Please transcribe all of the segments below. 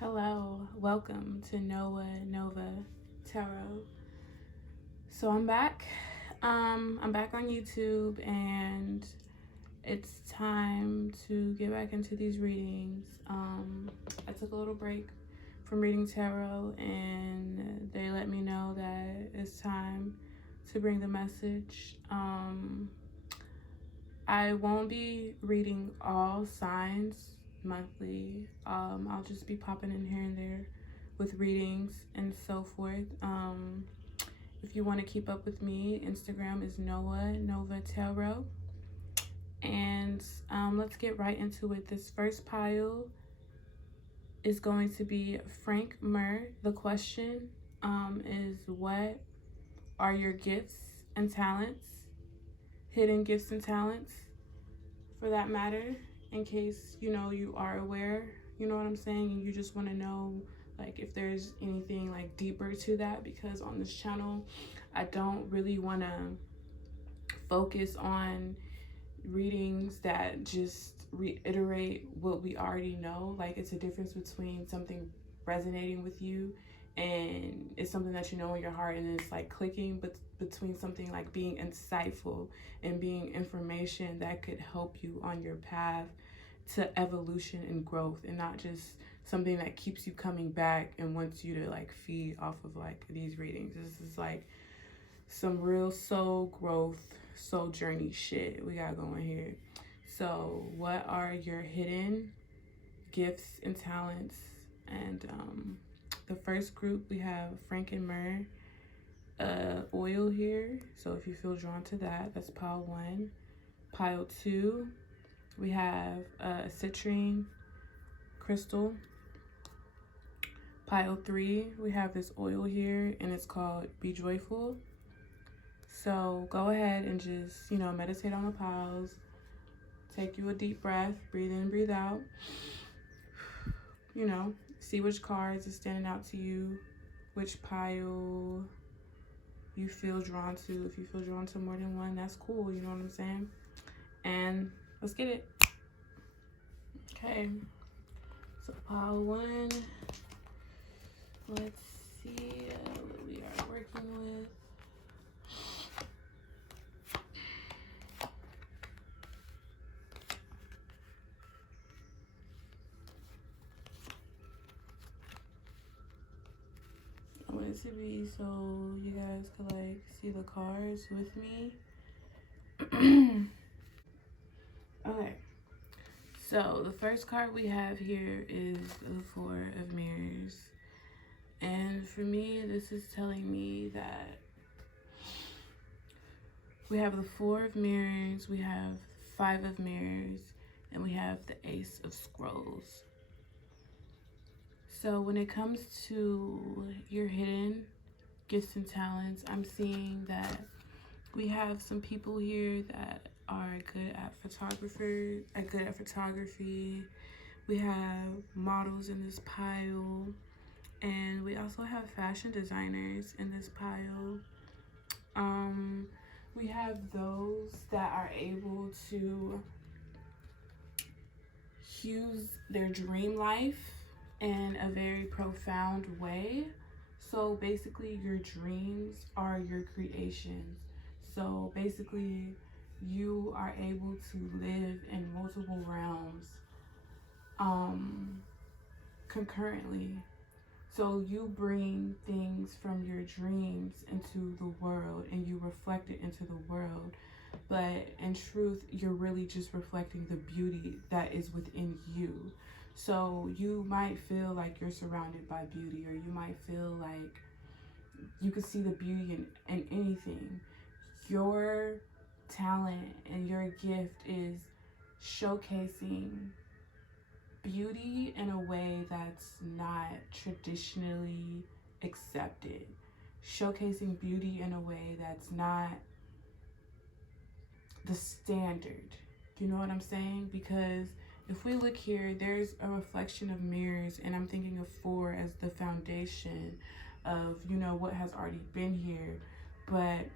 Hello, welcome to Nowa Nowa Tarot. So I'm back. I'm back on YouTube, and it's time to get back into these readings. I took a little break from reading tarot, and they let me know that it's time to bring the message. I won't be reading all signs monthly. I'll just be popping in here and there with readings and so forth. If you want to keep up with me, Instagram is nowanovatarot. And let's get right into it. This first pile is going to be Frank Murr. The question is, what are your gifts and talents? Hidden gifts and talents, for that matter, in case you are aware, you know what I'm saying, and you just want to know like if there's anything like deeper to that, because on this channel I don't really want to focus on readings that just reiterate what we already know. Like, it's a difference between something resonating with you and it's something that you know in your heart and it's like clicking, but between something like being insightful and being information that could help you on your path to evolution and growth, and not just something that keeps you coming back and wants you to like feed off of like these readings. This is like some real soul growth, soul journey shit we got going here. So what are your hidden gifts and talents? And the first group, we have Frank and Myrrh oil here. So if you feel drawn to that, that's pile 1. Pile 2, we have a citrine crystal. Pile 3, we have this oil here, and it's called Be Joyful. So go ahead and just, meditate on the piles. Take you a deep breath, breathe in, breathe out. See which cards is standing out to you, which pile you feel drawn to. If you feel drawn to more than one, that's cool, you know what I'm saying? And let's get it. Okay, so pile 1, let's see what we are working with. I want it to be so you guys could like see the cards with me. Okay, so the first card we have here is the 4 of Mirrors, and for me this is telling me that we have the 4 of Mirrors, we have 5 of Mirrors, and we have the Ace of Scrolls. So when it comes to your hidden gifts and talents, I'm seeing that we have some people here that are good at photography. We have models in this pile, and we also have fashion designers in this pile. We have those that are able to use their dream life in a very profound way. So basically your dreams are your creations. So basically you are able to live in multiple realms concurrently. So you bring things from your dreams into the world and you reflect it into the world. But in truth, you're really just reflecting the beauty that is within you. So you might feel like you're surrounded by beauty, or you might feel like you can see the beauty in anything. Your talent and your gift is showcasing beauty in a way that's not traditionally accepted. Showcasing beauty in a way that's not the standard. You know what I'm saying? Because if we look here, there's a reflection of mirrors, and I'm thinking of 4 as the foundation of, what has already been here. But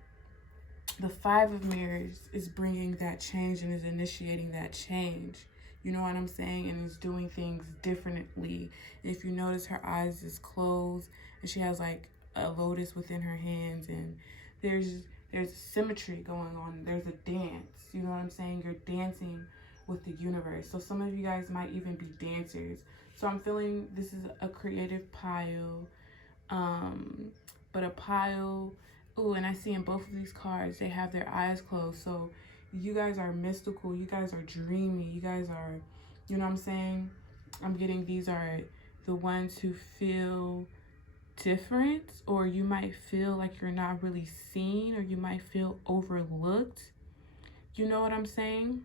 the 5 of mirrors is bringing that change and is initiating that change. You know what I'm saying? And is doing things differently. If you notice, her eyes is closed and she has like a lotus within her hands, and there's symmetry going on. There's a dance. You know what I'm saying? You're dancing with the universe. So some of you guys might even be dancers. So I'm feeling this is a creative pile. But a pile. Ooh, and I see in both of these cards they have their eyes closed. So you guys are mystical. You guys are dreamy. You guys are, you know what I'm saying? I'm getting these are the ones who feel different, or you might feel like you're not really seen, or you might feel overlooked. You know what I'm saying?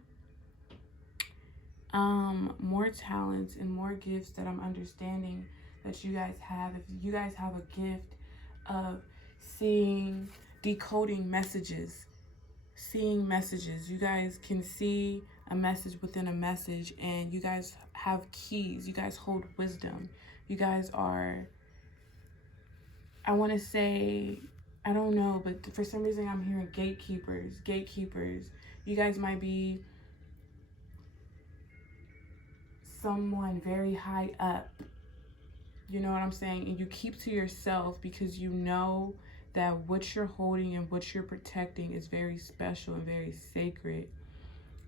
More talents and more gifts that I'm understanding that you guys have. If you guys have a gift of seeing, decoding messages, seeing messages, you guys can see a message within a message, and you guys have keys. You guys hold wisdom. You guys are, I want to say, I don't know, but for some reason I'm hearing gatekeepers. Gatekeepers. You guys might be someone very high up. You know what I'm saying? And you keep to yourself because you know that what you're holding and what you're protecting is very special and very sacred.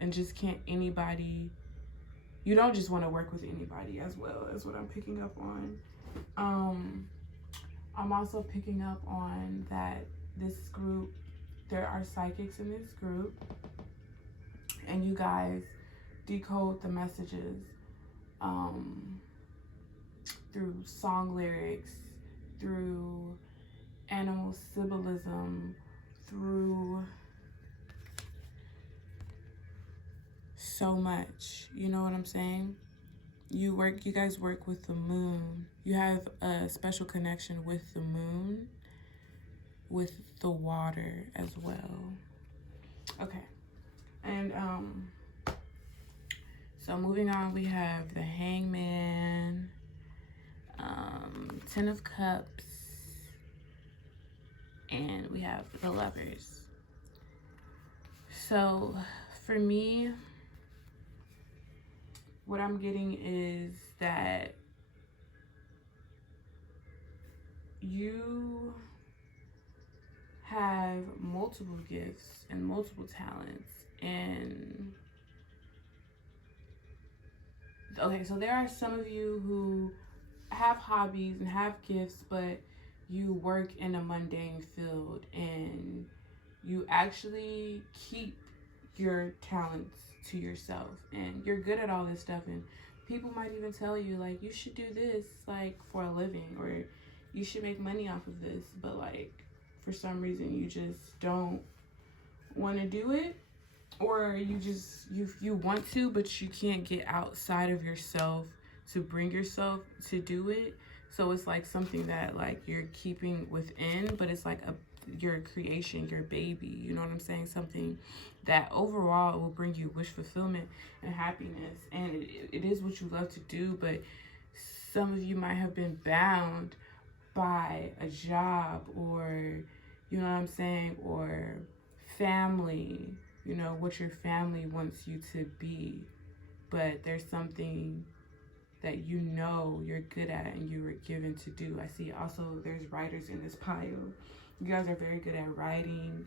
And just can't anybody, you don't just want to work with anybody as well, as what I'm picking up on. I'm also picking up on that this group, there are psychics in this group, and you guys decode the messages through song lyrics, through animal symbolism, through so much. You know what I'm saying? You guys work with the moon. You have a special connection with the moon, with the water as well. Okay. And so moving on, we have the Hangman, 10 of Cups, and we have the Lovers. So for me, what I'm getting is that you have multiple gifts and multiple talents. And okay, so there are some of you who have hobbies and have gifts, but you work in a mundane field and you actually keep your talents to yourself, and you're good at all this stuff, and people might even tell you like you should do this like for a living, or you should make money off of this, but like for some reason you just don't want to do it, or you want to but you can't get outside of yourself to bring yourself to do it. So it's like something that like you're keeping within, but it's like your creation, your baby, you know what I'm saying? Something that overall will bring you wish fulfillment and happiness, and it is what you love to do. But some of you might have been bound by a job, or you know what I'm saying, or family, you know, what your family wants you to be. But there's something that you know you're good at and you were given to do. I see also there's writers in this pile. You guys are very good at writing,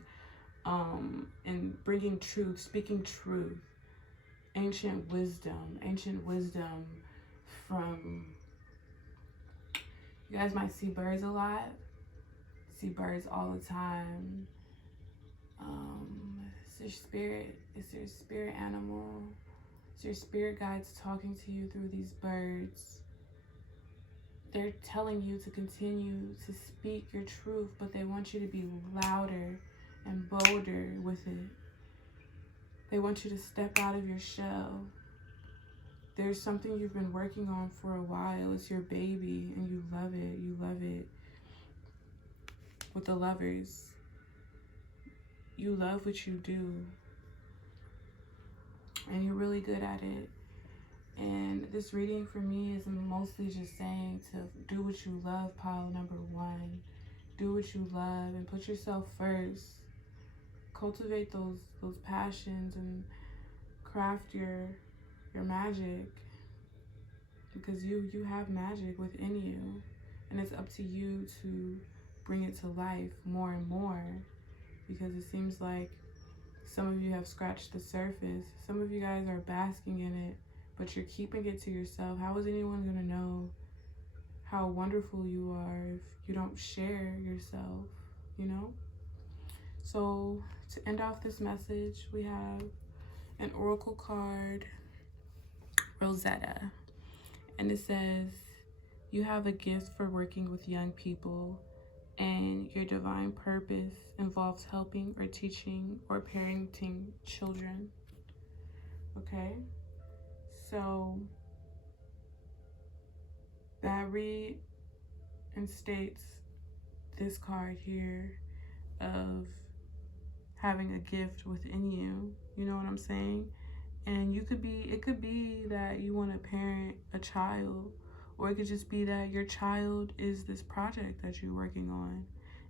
and bringing truth, speaking truth, ancient wisdom from, you guys might see birds a lot, see birds all the time. It's your spirit animal. It's your spirit guides talking to you through these birds. They're telling you to continue to speak your truth, but they want you to be louder and bolder with it. They want you to step out of your shell. There's something you've been working on for a while. It's your baby, and you love it. You love it. With the Lovers, you love what you do, and you're really good at it. And this reading for me is mostly just saying to do what you love, pile number one. Do what you love and put yourself first. Cultivate those passions and craft your your magic, because you have magic within you, and it's up to you to bring it to life more and more, because it seems like some of you have scratched the surface. Some of you guys are basking in it, but you're keeping it to yourself. How is anyone going to know how wonderful you are if you don't share yourself, you know? So to end off this message, we have an oracle card, Rosetta, and it says, you have a gift for working with young people, and your divine purpose involves helping or teaching or parenting children. Okay, so that reinstates this card here of having a gift within you. You know what I'm saying? And it could be that you want to parent a child, or it could just be that your child is this project that you're working on,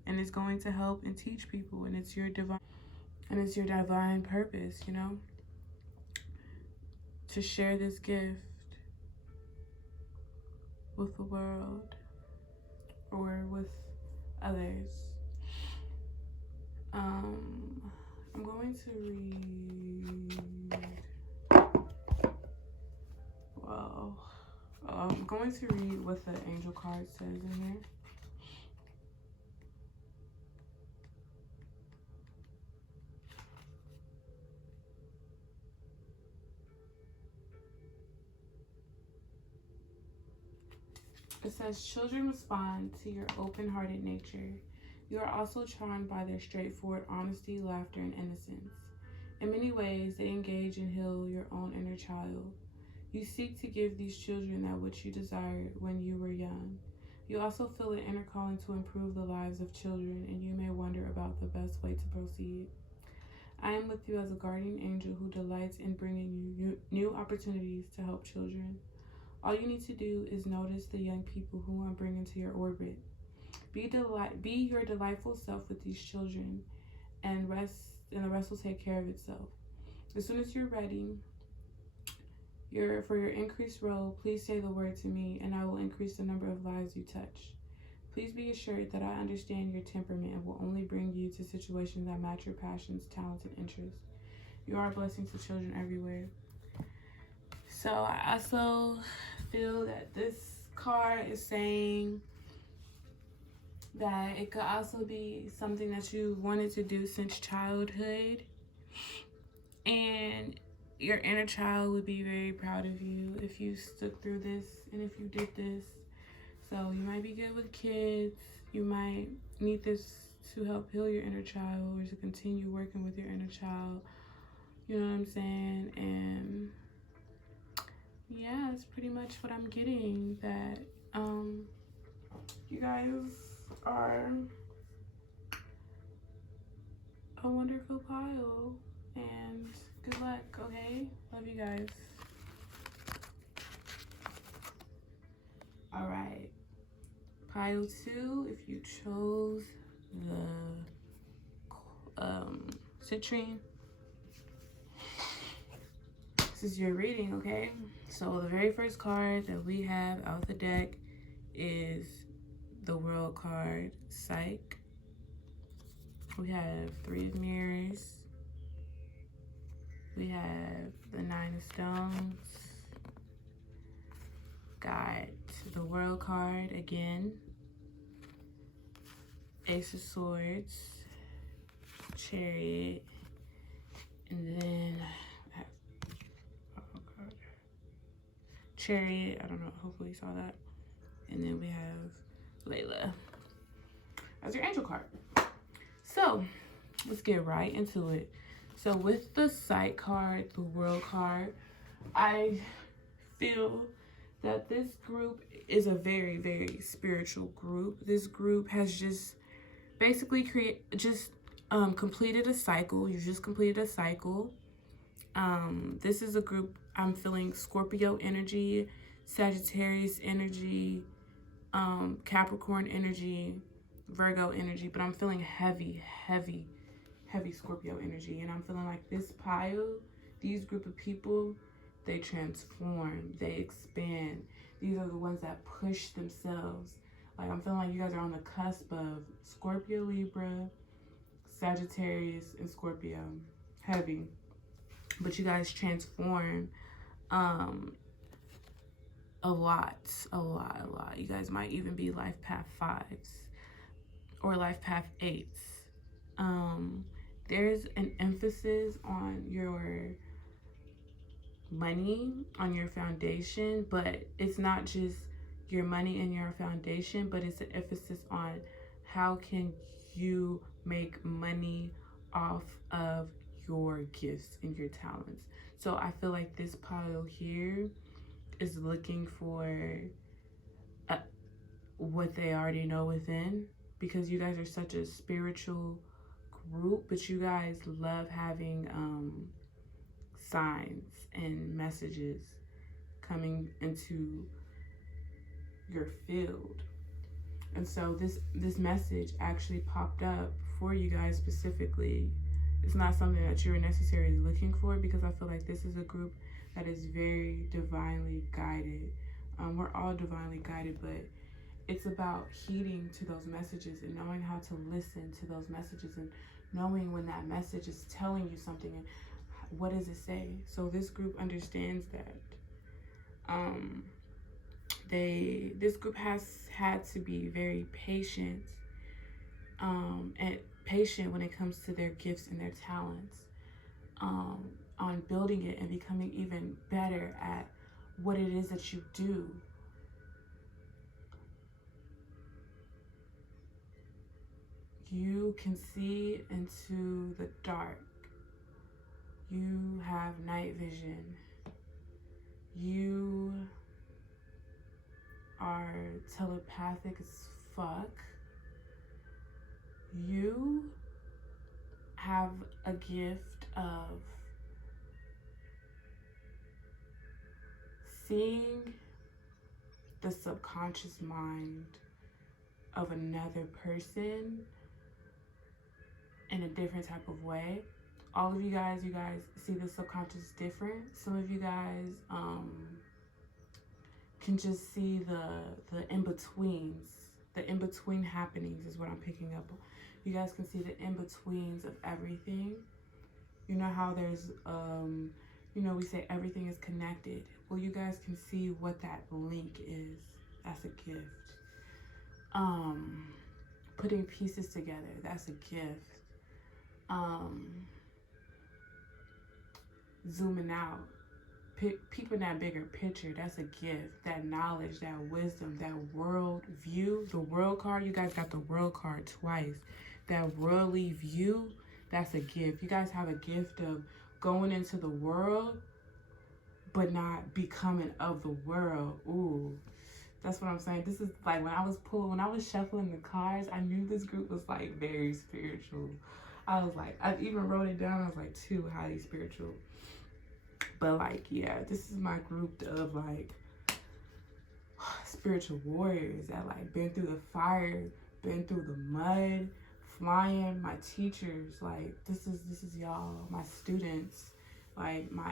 and it's going to help and teach people, and it's your divine purpose, you know, to share this gift with the world or with others. I'm going to read what the angel card says in here. It says, children respond to your open-hearted nature. You are also charmed by their straightforward honesty, laughter, and innocence. In many ways, they engage and heal your own inner child. You seek to give these children that which you desired when you were young. You also feel an inner calling to improve the lives of children, and you may wonder about the best way to proceed. I am with you as a guardian angel who delights in bringing you new opportunities to help children. All you need to do is notice the young people who I'm bringing to your orbit. Be your delightful self with these children, and the rest will take care of itself. As soon as you're ready, for your increased role, please say the word to me, and I will increase the number of lives you touch. Please be assured that I understand your temperament and will only bring you to situations that match your passions, talents, and interests. You are a blessing to children everywhere. So I also feel that this card is saying that it could also be something that you wanted to do since childhood, and your inner child would be very proud of you if you stuck through this and if you did this. So you might be good with kids. You might need this to help heal your inner child, or to continue working with your inner child. You know what I'm saying? And yeah, it's pretty much what I'm getting, that you guys are a wonderful pile, and good luck, okay? Love you guys. All right, pile 2, if you chose the citrine, this is your reading, okay? So the very first card that we have out the deck is the World card, Psych. We have 3 of Mirrors. We have the 9 of Stones. Got the World card again. Ace of Swords. Chariot. And then Chariot, I don't know, hopefully you saw that. And then we have Layla as your angel card. So let's get right into it. So with the Sight card, the World card, I feel that this group is a very, very spiritual group. This group has just basically completed a cycle. You just completed a cycle. This is a group, I'm feeling Scorpio energy, Sagittarius energy, Capricorn energy, Virgo energy, but I'm feeling heavy Scorpio energy. And I'm feeling like this pile, these group of people, they transform, they expand. These are the ones that push themselves. Like, I'm feeling like you guys are on the cusp of Scorpio, Libra, Sagittarius, and Scorpio. Heavy. But you guys transform a lot. You guys might even be life path 5s or life path 8s. There's an emphasis on your money, on your foundation, but it's not just your money and your foundation, but it's an emphasis on how can you make money off of your gifts and your talents. So I feel like this pile here is looking for what they already know within, because you guys are such a spiritual group, but you guys love having signs and messages coming into your field. And so this message actually popped up for you guys specifically. It's not something that you're necessarily looking for, because I feel like this is a group that is very divinely guided. We're all divinely guided, but it's about heeding to those messages and knowing how to listen to those messages and knowing when that message is telling you something and what does it say. So this group understands that. This group has had to be very patient, and patient when it comes to their gifts and their talents, on building it and becoming even better at what it is that you do. You can see into the dark. You have night vision. You are telepathic as fuck. You have a gift of seeing the subconscious mind of another person in a different type of way. All of you guys see the subconscious different. Some of you guys can just see the in-betweens. The in-between happenings is what I'm picking up. You guys can see the in-betweens of everything. You know how there's, we say everything is connected. Well, you guys can see what that link is. That's a gift. Putting pieces together, that's a gift. Zooming out, peeping that bigger picture, that's a gift. That knowledge, that wisdom, that world view, the world card, you guys got the world card twice. That worldly view, that's a gift. You guys have a gift of going into the world, but not becoming of the world. Ooh, that's what I'm saying. This is like when I was shuffling the cards, I knew this group was like very spiritual. I was like, I even wrote it down. I was like, too highly spiritual. But like, yeah, this is my group of like spiritual warriors that like been through the fire, been through the mud, flying. My teachers, like this is y'all, my students, like my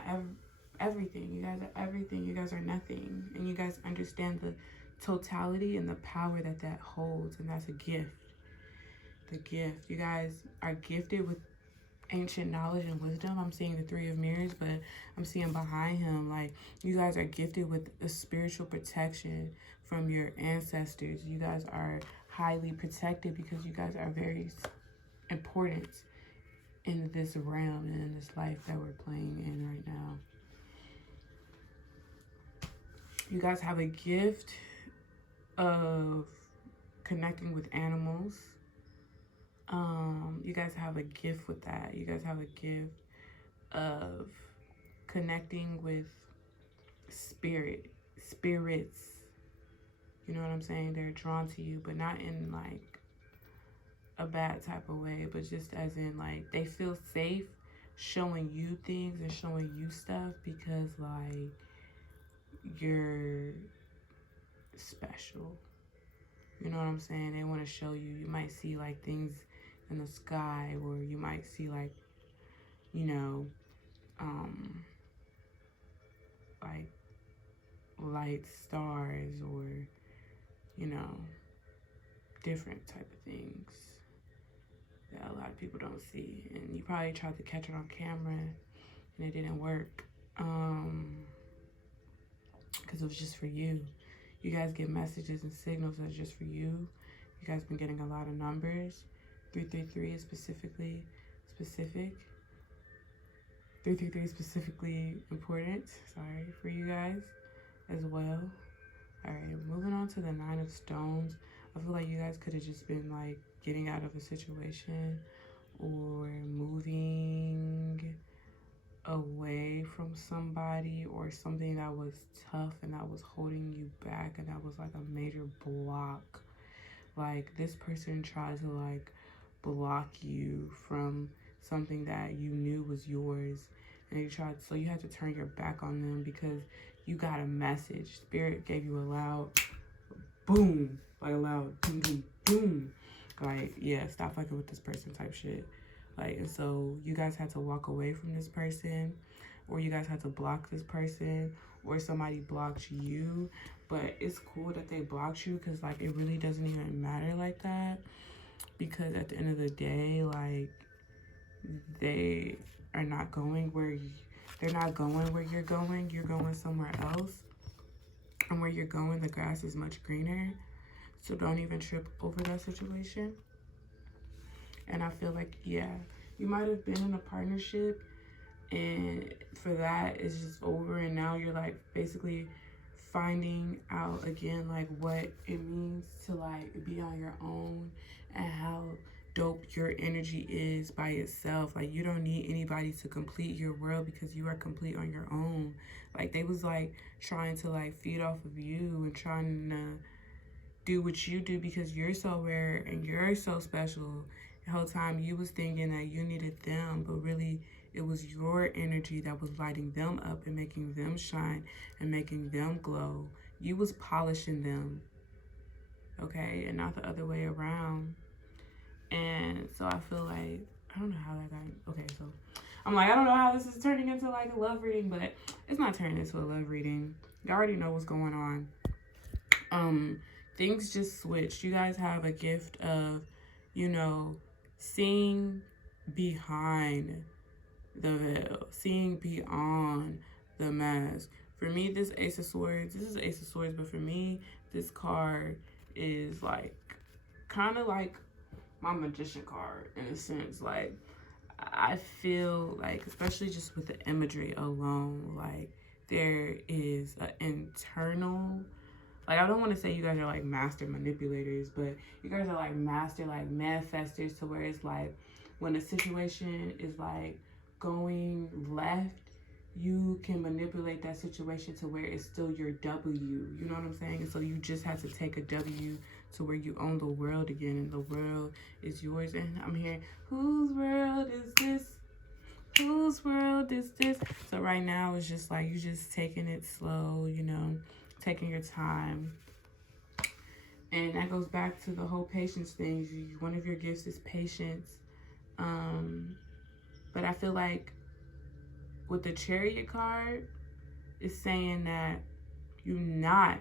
everything. You guys are everything. You guys are nothing, and you guys understand the totality and the power that holds, and that's a gift. The gift. You guys are gifted with ancient knowledge and wisdom. I'm seeing the 3 of mirrors, but I'm seeing behind him, like, you guys are gifted with a spiritual protection from your ancestors. You guys are highly protected because you guys are very important in this realm and in this life that we're playing in right now. You guys have a gift of connecting with animals. You guys have a gift with that. You guys have a gift of connecting with spirits. You know what I'm saying? They're drawn to you, but not in like a bad type of way, but just as in like they feel safe showing you things and showing you stuff because like you're special. You know what I'm saying? They want to show you. You might see like things in the sky, or you might see like, like light stars or, you know, different type of things that a lot of people don't see. And you probably tried to catch it on camera and it didn't work. Because it was just for you. You guys get messages and signals that's just for you. You guys been getting a lot of numbers. 333 is specific. 333 is specifically important, sorry, for you guys as well. All right, moving on to the 9 of Stones. I feel like you guys could have just been like getting out of a situation or moving away from somebody or something that was tough and that was holding you back, and that was like a major block. Like this person tried to like block you from something that you knew was yours, and they tried, so you had to turn your back on them because you got a message. Spirit gave you a loud boom, like a loud boom, boom, boom. Like, yeah, stop fucking with this person type shit. Like, and so you guys had to walk away from this person, or you guys had to block this person, or somebody blocked you. But it's cool that they blocked you, because like it really doesn't even matter like that, because at the end of the day, like they are not going where they're not going where you're going. You're going somewhere else, and where you're going, the grass is much greener. So don't even trip over that situation. And I feel like, yeah, you might have been in a partnership, and for that, it's just over, and now you're like basically finding out again like what it means to like be on your own, and how dope your energy is by itself. Like you don't need anybody to complete your world, because you are complete on your own. Like they was like trying to like feed off of you and trying to do what you do because you're so rare and you're so special. The whole time you was thinking that you needed them, but really it was your energy that was lighting them up and making them shine and making them glow. You was polishing them, okay, and not the other way around. And so I feel like, I don't know how that got, okay, so I'm like, I don't know how this is turning into like a love reading, but it's not turning into a love reading. You already know what's going on. Things just switched. You guys have a gift of, you know, seeing behind the veil, seeing beyond the mask. For me, this Ace of Swords, this is Ace of Swords, but for me, this card is like, kind of like my Magician card in a sense. Like, I feel like, especially just with the imagery alone, like, there is an internal, like, I don't want to say you guys are like master manipulators, but you guys are like master like manifestors, to where it's like when a situation is like going left, you can manipulate that situation to where it's still your W. You know what I'm saying? And so you just have to take a W to where you own the world again, and the world is yours. And I'm hearing, whose world is this? Whose world is this? So right now it's just like you just taking it slow, you know, taking your time. And that goes back to the whole patience thing. One of your gifts is patience. But I feel like with the Chariot card, it's saying that you're not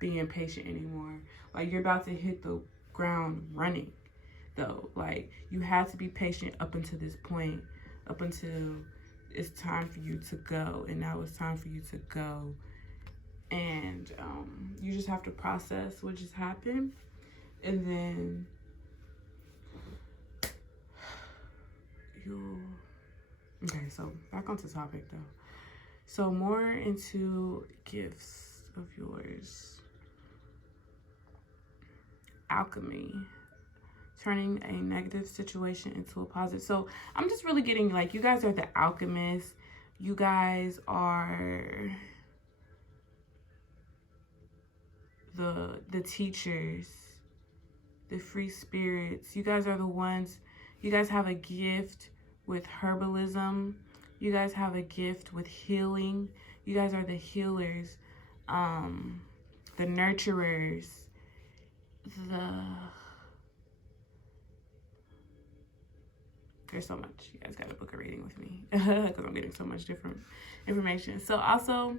being patient anymore. Like you're about to hit the ground running, though. Like you have to be patient up until this point, up until it's time for you to go. And now it's time for you to go. And you just have to process what just happened. And then you'll... Okay, so back onto topic though. So more into gifts of yours. Alchemy. Turning a negative situation into a positive. So I'm just really getting like, you guys are the alchemists. You guys are the teachers, the free spirits. You guys are the ones, you guys have a gift with herbalism. You guys have a gift with healing. You guys are the healers, the nurturers, There's so much. You guys got to book a reading with me because I'm getting so much different information. So also,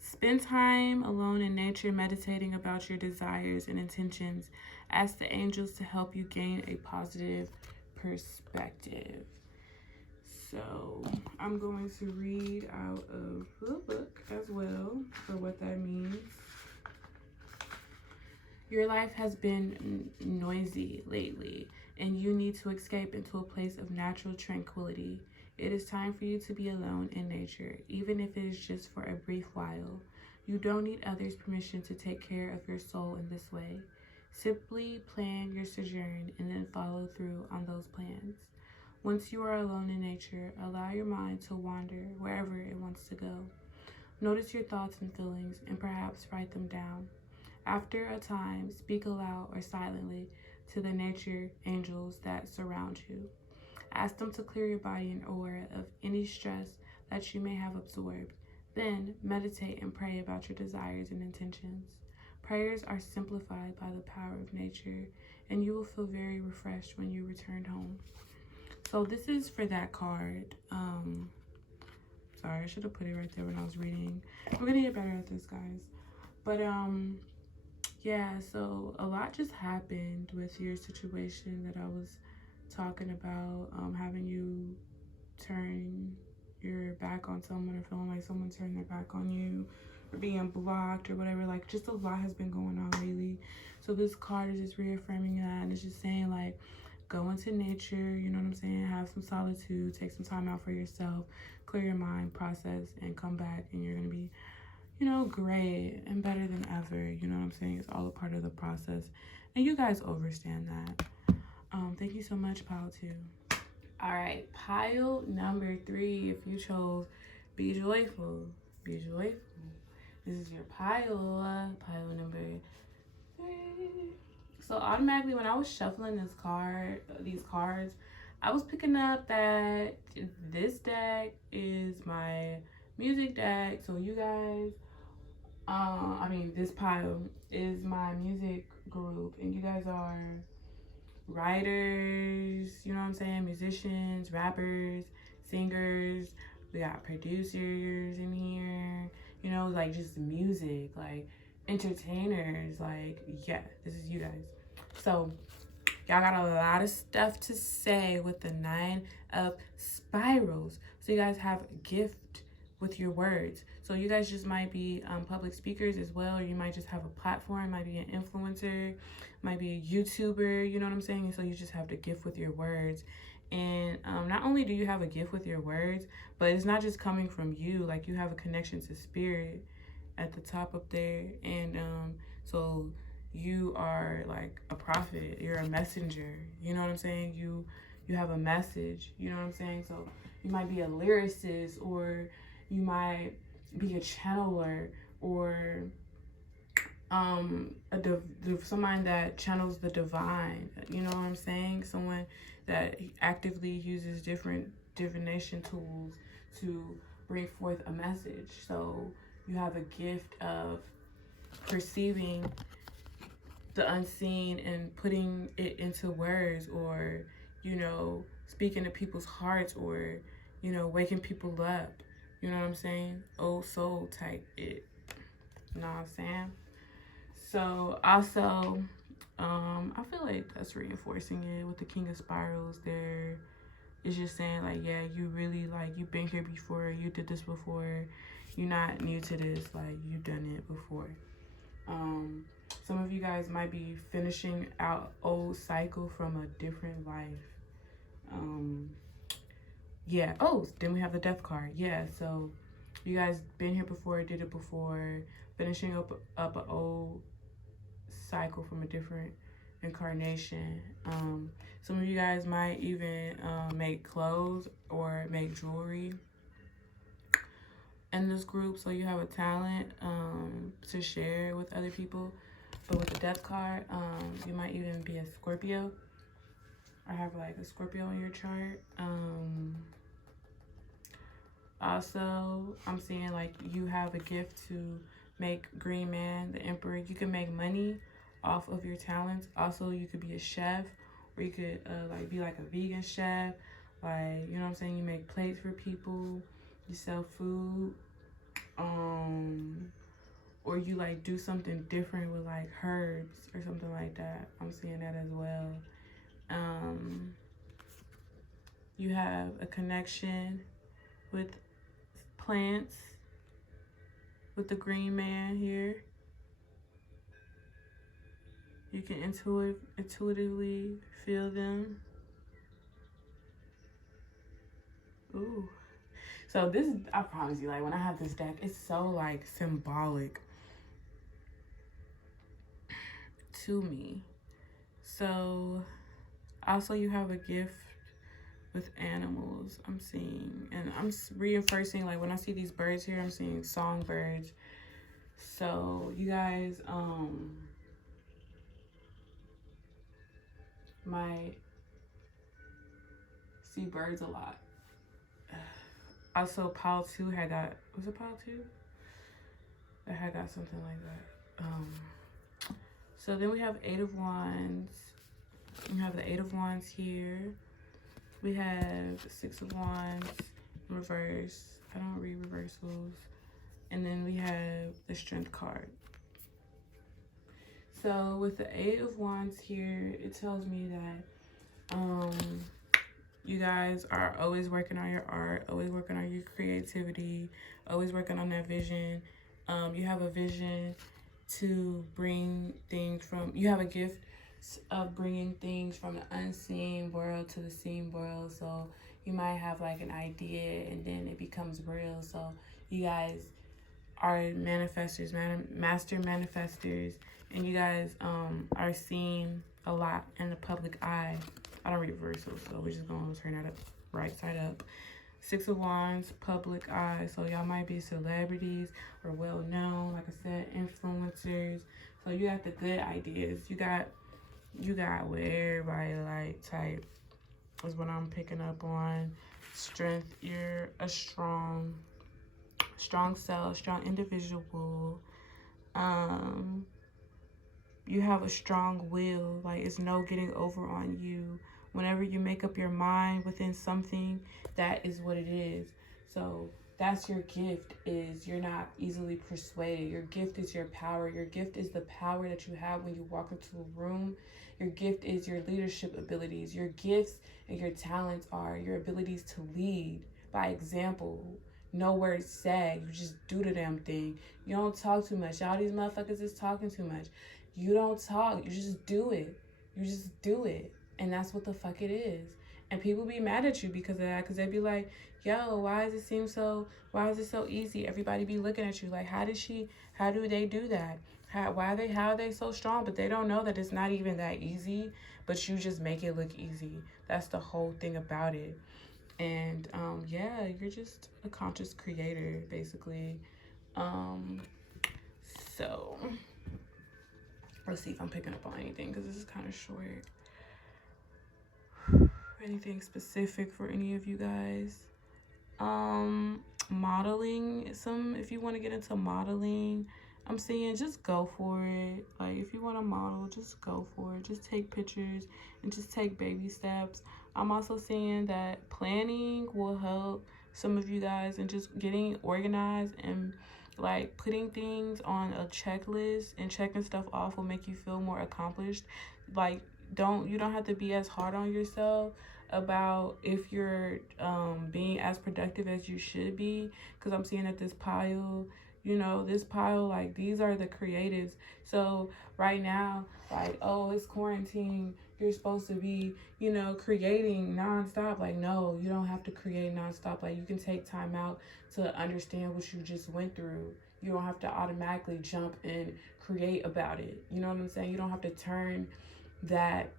spend time alone in nature, meditating about your desires and intentions. Ask the angels to help you gain a positive perspective. So I'm going to read out of the book as well for what that means. Your life has been noisy lately, and you need to escape into a place of natural tranquility. It is time for you to be alone in nature, even if it is just for a brief while. You don't need others' permission to take care of your soul in this way. Simply plan your sojourn and then follow through on those plans. Once you are alone in nature, allow your mind to wander wherever it wants to go. Notice your thoughts and feelings and perhaps write them down. After a time, speak aloud or silently to the nature angels that surround you. Ask them to clear your body and aura of any stress that you may have absorbed. Then meditate and pray about your desires and intentions. Prayers are simplified by the power of nature, and you will feel very refreshed when you return home. So this is for that card. Sorry, I should have put it right there when I was reading. We're gonna get better at this, guys. But yeah, so a lot just happened with your situation that I was talking about, having you turn your back on someone or feeling like someone turned their back on you or being blocked or whatever. Like, just a lot has been going on lately. So this card is just reaffirming that, and it's just saying, like, go into nature, you know what I'm saying? Have some solitude, take some time out for yourself, clear your mind, process, and come back, and you're going to be, you know, great and better than ever. You know what I'm saying? It's all a part of the process. And you guys understand that. Thank you so much, pile 2. All right, pile number 3. If you chose be joyful, be joyful. This is your pile number 3. So automatically, when I was shuffling these cards, I was picking up that this deck is my music deck. So you guys, this pile is my music group, and you guys are writers, you know what I'm saying, musicians, rappers, singers. We got producers in here, you know, like just music, like entertainers, like, yeah, this is you guys. So y'all got a lot of stuff to say with the 9 of spirals. So you guys have gift with your words. So you guys just might be public speakers as well, or you might just have a platform, might be an influencer, might be a YouTuber, you know what I'm saying? And so you just have the gift with your words. And not only do you have a gift with your words, but it's not just coming from you. Like, you have a connection to spirit at the top up there. And so you are like a prophet, you're a messenger, you know what I'm saying? You have a message, you know what I'm saying? So you might be a lyricist, or you might be a channeler, or someone that channels the divine, you know what I'm saying? Someone that actively uses different divination tools to bring forth a message. So you have a gift of perceiving the unseen and putting it into words, or, you know, speaking to people's hearts, or, you know, waking people up, you know what I'm saying? Old soul type it, you know what I'm saying? So also, I feel like that's reinforcing it with the King of Spirals there. It's just saying, like, yeah, you really, like, you've been here before, you did this before, you're not new to this, like, you've done it before. Some of you guys might be finishing out old cycle from a different life. Yeah. Oh, then we have the Death card. Yeah. So you guys been here before, did it before, finishing up an old cycle from a different incarnation. Some of you guys might even make clothes or make jewelry in this group, so you have a talent to share with other people. But with the Death card, you might even be a Scorpio, or have like a Scorpio in your chart. Also, I'm seeing like you have a gift to make Green Man, the Emperor. You can make money off of your talents. Also, you could be a chef, or you could like be like a vegan chef, Like, you know what I'm saying? You make plates for people, you sell food, or you like do something different with like herbs or something like that. I'm seeing that as well. You have a connection with plants with the green man here. You can intuitively feel them. Ooh. So this, I promise you, like when I have this deck, it's so like symbolic to me. So also you have a gift with animals, I'm seeing, and I'm reinforcing, like when I see these birds here, I'm seeing songbirds. So you guys might see birds a lot. Also pile 2 had got, was it pile 2? I had got something like that. So then we have 8 of Wands. We have the 8 of Wands here. We have 6 of Wands in reverse. I don't read reversals. And then we have the Strength card. So with the 8 of Wands here, it tells me that you guys are always working on your art, always working on your creativity, always working on that vision. You have a vision to bring things from, you have a gift of bringing things from the unseen world to the seen world. So you might have like an idea and then it becomes real. So you guys are manifestors, master manifestors, and you guys are seen a lot in the public eye. I don't read reversals, so we're just gonna turn that up right side up. 6 of Wands, public eye. So y'all might be celebrities or well known, like I said, influencers. So you got the good ideas. You got what everybody like type is what I'm picking up on. Strength, you're a strong self, strong individual. You have a strong will, like it's no getting over on you. Whenever you make up your mind within something, that is what it is. So that's your gift, is you're not easily persuaded. Your gift is your power. Your gift is the power that you have when you walk into a room. Your gift is your leadership abilities. Your gifts and your talents are your abilities to lead by example. No words said. You just do the damn thing. You don't talk too much. Y'all these motherfuckers is talking too much. You don't talk. You just do it. You just do it. And that's what the fuck it is. And people be mad at you because of that. Because they be like, yo, why is it so easy? Everybody be looking at you like, how do they do that? How are they so strong? But they don't know that it's not even that easy. But you just make it look easy. That's the whole thing about it. And yeah, you're just a conscious creator, basically. So let's see if I'm picking up on anything, because this is kind of short. Anything specific for any of you guys? Modeling, if you want to get into modeling, I'm saying just go for it. Like if you want to model, just go for it. Just take pictures and just take baby steps. I'm also saying that planning will help some of you guys, and just getting organized and like putting things on a checklist and checking stuff off will make you feel more accomplished. Like you don't have to be as hard on yourself about if you're being as productive as you should be, because I'm seeing that this pile, like these are the creatives. So right now, like, oh, it's quarantine, you're supposed to be, creating nonstop. Like, no, you don't have to create nonstop. Like, you can take time out to understand what you just went through. You don't have to automatically jump and create about it. You know what I'm saying? You don't have to turn that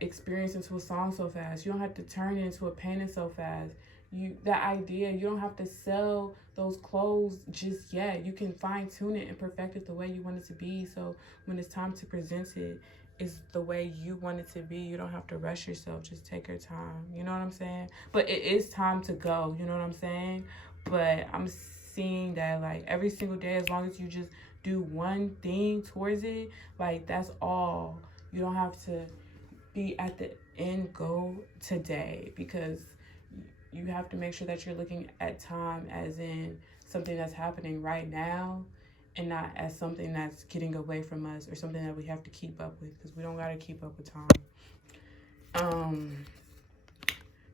experience into a song so fast. You don't have to turn it into a painting so fast. You don't have to sell those clothes just yet. You can fine tune it and perfect it the way you want it to be. So when it's time to present it, it's the way you want it to be. You don't have to rush yourself. Just take your time. You know what I'm saying? But it is time to go. You know what I'm saying? But I'm seeing that like every single day, as long as you just do one thing towards it, like that's all. You don't have to be at the end goal today, because you have to make sure that you're looking at time as in something that's happening right now, and not as something that's getting away from us or something that we have to keep up with, because we don't got to keep up with time.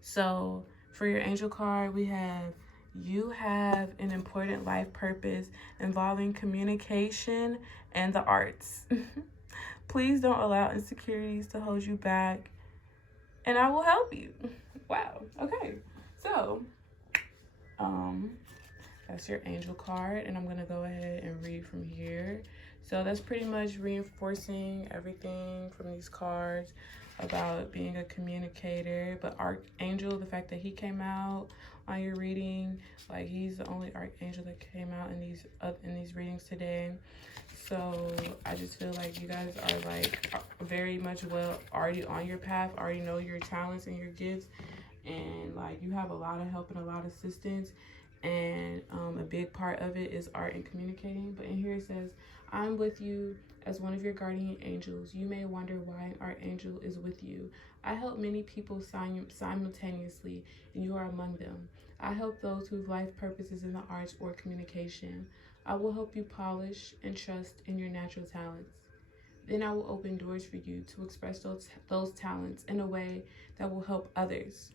So for your angel card, we have, you have an important life purpose involving communication and the arts. Please don't allow insecurities to hold you back, and I will help you. Wow. Okay. So, that's your angel card, and I'm going to go ahead and read from here. So that's pretty much reinforcing everything from these cards about being a communicator. But Archangel, the fact that he came out on your reading, like he's the only Archangel that came out in these readings today. So I just feel like you guys are like very much already on your path, already know your talents and your gifts, and like you have a lot of help and a lot of assistance. And a big part of it is art and communicating. But in here it says, I'm with you as one of your guardian angels. You may wonder why an archangel is with you. I help many people simultaneously, and you are among them. I help those whose life purpose is in the arts or communication. I will help you polish and trust in your natural talents. Then I will open doors for you to express those talents in a way that will help others.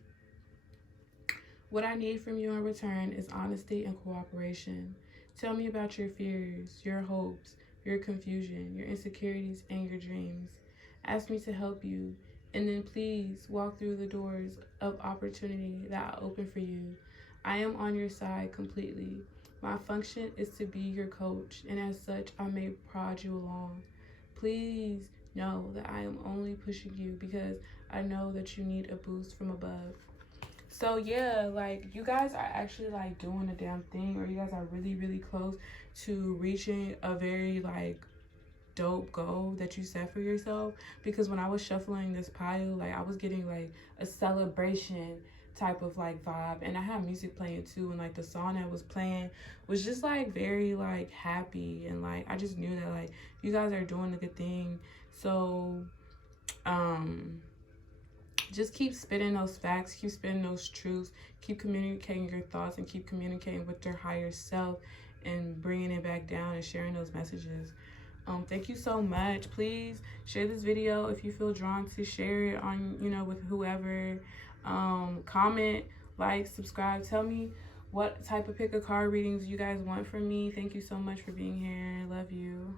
What I need from you in return is honesty and cooperation. Tell me about your fears, your hopes, your confusion, your insecurities, and your dreams. Ask me to help you, and then please walk through the doors of opportunity that I open for you. I am on your side completely. My function is to be your coach, and as such, I may prod you along. Please know that I am only pushing you because I know that you need a boost from above. So yeah, like you guys are actually like doing a damn thing, or you guys are really, really close to reaching a very like dope goal that you set for yourself. Because when I was shuffling this pile, like I was getting like a celebration type of like vibe, and I had music playing too, and like the song that was playing was just like very like happy, and like I just knew that like you guys are doing a good thing. So just keep spitting those facts, keep spitting those truths, keep communicating your thoughts, and keep communicating with your higher self and bringing it back down and sharing those messages. Thank you so much. Please share this video if you feel drawn to share it on, with whoever. Comment, like, subscribe. Tell me what type of pick a card readings you guys want from me. Thank you so much for being here. Love you.